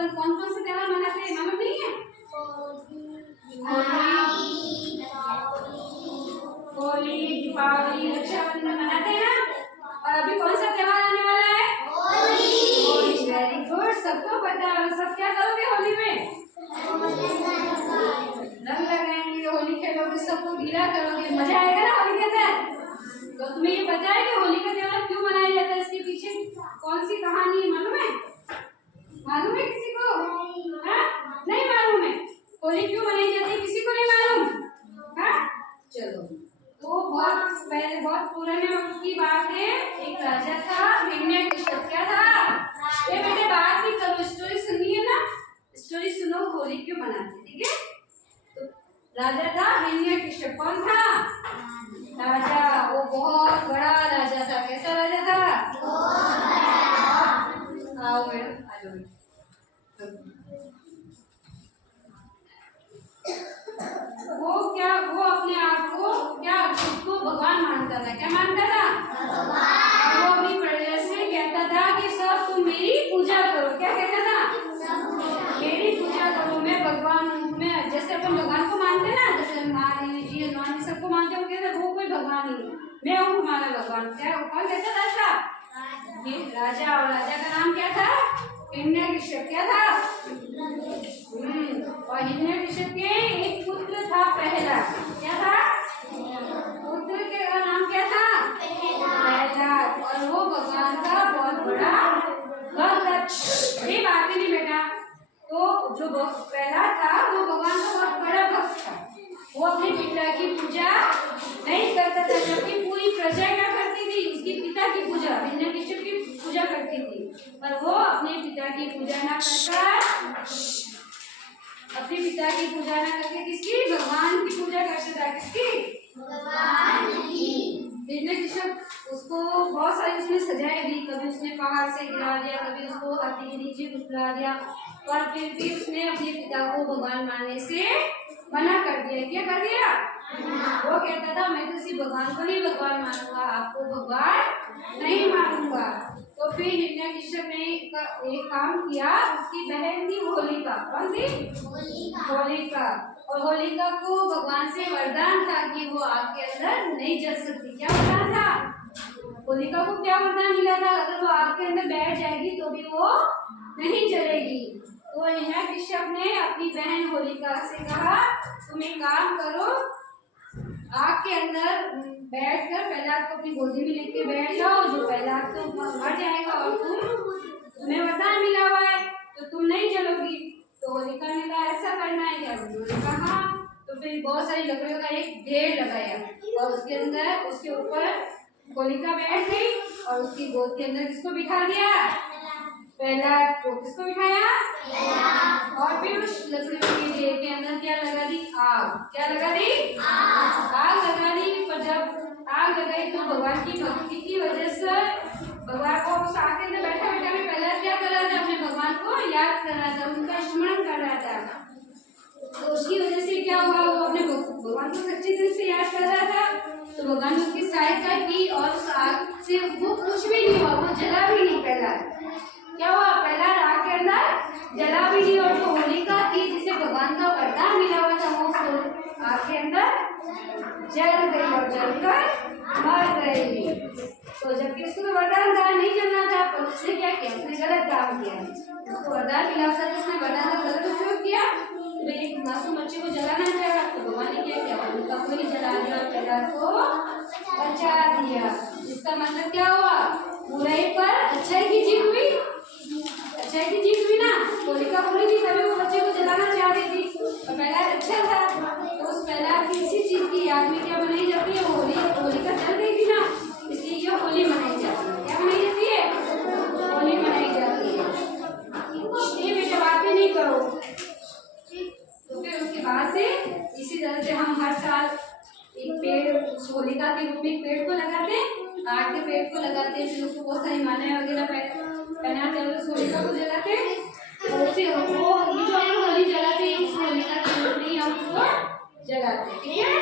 अपन कौन कौन से त्योहार मनाते हैं मालूम नहीं है? होली, दीपावली, रक्षाबंधन मनाते हैं ना। और अभी कौन सा त्योहार आने वाला है? होली। वेरी गुड, सबको पता है। सब क्या करोगे होली में? रंग लगाएंगे, होली खेलोगे, सबको गीला करोगे, मजा आएगा ना होली के अंदर। तो तुम्हें ये पता है कि होली का त्योहार क्यों मनाया जाता है? इसके पीछे कौन सी कहानी है मालूम है? मालूम है किसी को? हाँ? नहीं मालूम है? होली क्यों मनाई जाती है किसी को नहीं मालूम? हाँ? चलो, तो बहुत पहले, बहुत पुराने वक्त की बात है। एक राजा था, हिरण्यकशिप। क्या था? ये बेटे बात नहीं करो, स्टोरी सुननी है ना, स्टोरी सुनो। होली क्यों मनाते, ठीक है? तो राजा था हिरण्यकशिप। कौन था? राजा। वो बहुत बड़ा राजा था। कैसा राजा था? आओ मैडम, आ जाओ। वो अपने आप को खुद को भगवान मानता था। क्या मानता था? भगवान। वो अपनी प्रजा से कहता था कि सब तुम मेरी पूजा करो। क्या कहता था? मेरी पूजा करो, मैं भगवान हूँ। मैं जैसे अपन भगवान को मानते हैं ना, जैसे माँ जी हनुमान जी सबको मानते हो, कहते वो कोई भगवान नहीं, मैं हूँ तुम्हारा भगवान। क्या कौन कहता था ऐसा? ये राजा। और राजा का नाम क्या था? हिरण्यकशिप। क्या था? और हिरण्यकशिप के एक पुत्र था पहला। क्या था? पुत्र का नाम क्या था? प्रहलाद। और वो भगवान का बहुत बड़ा भक्त। ये बात नहीं बेटा। तो जो प्रहलाद था वो भगवान का बहुत बड़ा भक्त था। वो अपने पिता की पूजा नहीं करता था, जबकि पूरी प्रजा क्या करती थी? उसके पिता की पूजा, हिरण्यकशिप की पूजा करती थी। पर वो अपने पिता की पूजा ना करता, अपने पिता की पूजा ना करके किसकी? भगवान की पूजा करता था। किसकी? भगवान की। हिरण्यकशिप उसको बहुत सारी उसने सजाएं दी। कभी उसने पहाड़ से गिरा दिया, कभी उसको हाथी के नीचे घुसला दिया, पर फिर भी उसने अपने पिता को भगवान मानने से मना कर दिया। क्या कर दिया? वो कहता था मैं तो किसी भगवान को ही भगवान मानूंगा, आपको भगवान नहीं मानूंगा। तो फिर हिरण्यकशिप ने एक काम किया। उसकी बहन थी होलिका। कौन थी? होलिका। और होलिका को भगवान से वरदान था कि वो आग के अंदर नहीं जल सकती। क्या वरदान था? होलिका को क्या वरदान मिला था? अगर वो आग के अंदर बैठ जाएगी तो भी वो नहीं जलेगी। तो हिरण्यकशिप ने अपनी बहन होलिका से कहा तुम एक काम करो, आग के अंदर बैठकर प्रहलाद को अपनी गोदी में लेके बैठ जाओ। जो प्रहलाद तो मर जाएगा और तुम्हें वरदान मिला हुआ है तो तुम नहीं जलोगी। तो होलिका ने कहा ऐसा करना है क्या? उन्होंने कहा। तो फिर बहुत सारी लकड़ियों का एक ढेर लगाया और उसके अंदर, उसके ऊपर होलिका बैठ गई और उसकी गोद के अंदर किसको बिठा दिया? प्रहलाद को। किसको बिठाया? और फिर उस लकड़ियों के ढेर के अंदर क्या लगा दी? आग। क्या लगा दी? आग लगा दी। पर जब आग लगाई तो भगवान की भक्ति की वजह से भगवान को उस आग के अंदर बैठा बैठा में प्रहलाद क्या कर रहा था? अपने भगवान को याद कर रहा था, उनका स्मरण कर रहा था। तो उसकी वजह से क्या हुआ? वो अपने भगवान को सच्चे दिल से याद कर रहा था तो भगवान ने उसकी सहायता की और उस आग से वो कुछ भी नहीं हुआ, वो जला भी नहीं। प्रहलाद क्या हुआ? प्रहलाद आग के अंदर जला भी नहीं। और जो होलिका थी जिसे भगवान का वरदान मिला हुआ था वो आग के अंदर जल गई और जलकर मर गई। तो जबकि उसको वरदान था नहीं जलना था, पर उसने क्या किया? उसने गलत काम किया। उसको वरदान मिला था तो उसने वरदान का गलत उपयोग किया। तो एक मासूम बच्चे को जलाना चाहा तो भगवान ने क्या किया? उनका को ही जला दिया, प्रहलाद को बचा दिया। इसका मतलब क्या हुआ? बुराई पर अच्छाई की जीत हुई। अच्छाई की जीत हुई ना। होलिका बुरी थी तभी वो बच्चे को जलाना चाह रही थी और प्रहलाद अच्छा था। तो उस प्रहलाद की इसी चीज की याद में क्या बनाई जाती है? होली। होलिका जल गई थी ना, इसलिए ये होली मनाई जाती है। क्या मनाई जाती है? होली मनाई जाती है। ये बेटा बातें नहीं करो। तो फिर उसके बाद से इसी तरह से हम हर साल एक पेड़ होलिका के रूप में एक पेड़ को लगाते हैं, आग के पेड़ को लगाते हैं, फिर उसको बहुत सारी मालाएं वगैरह पहनाते हैं, उस होलिका को जलाते हैं। और उसे वो ये जो हम होली जलाते हैं उस होलिका के रूप में हम उसको जलाते हैं। ठीक है?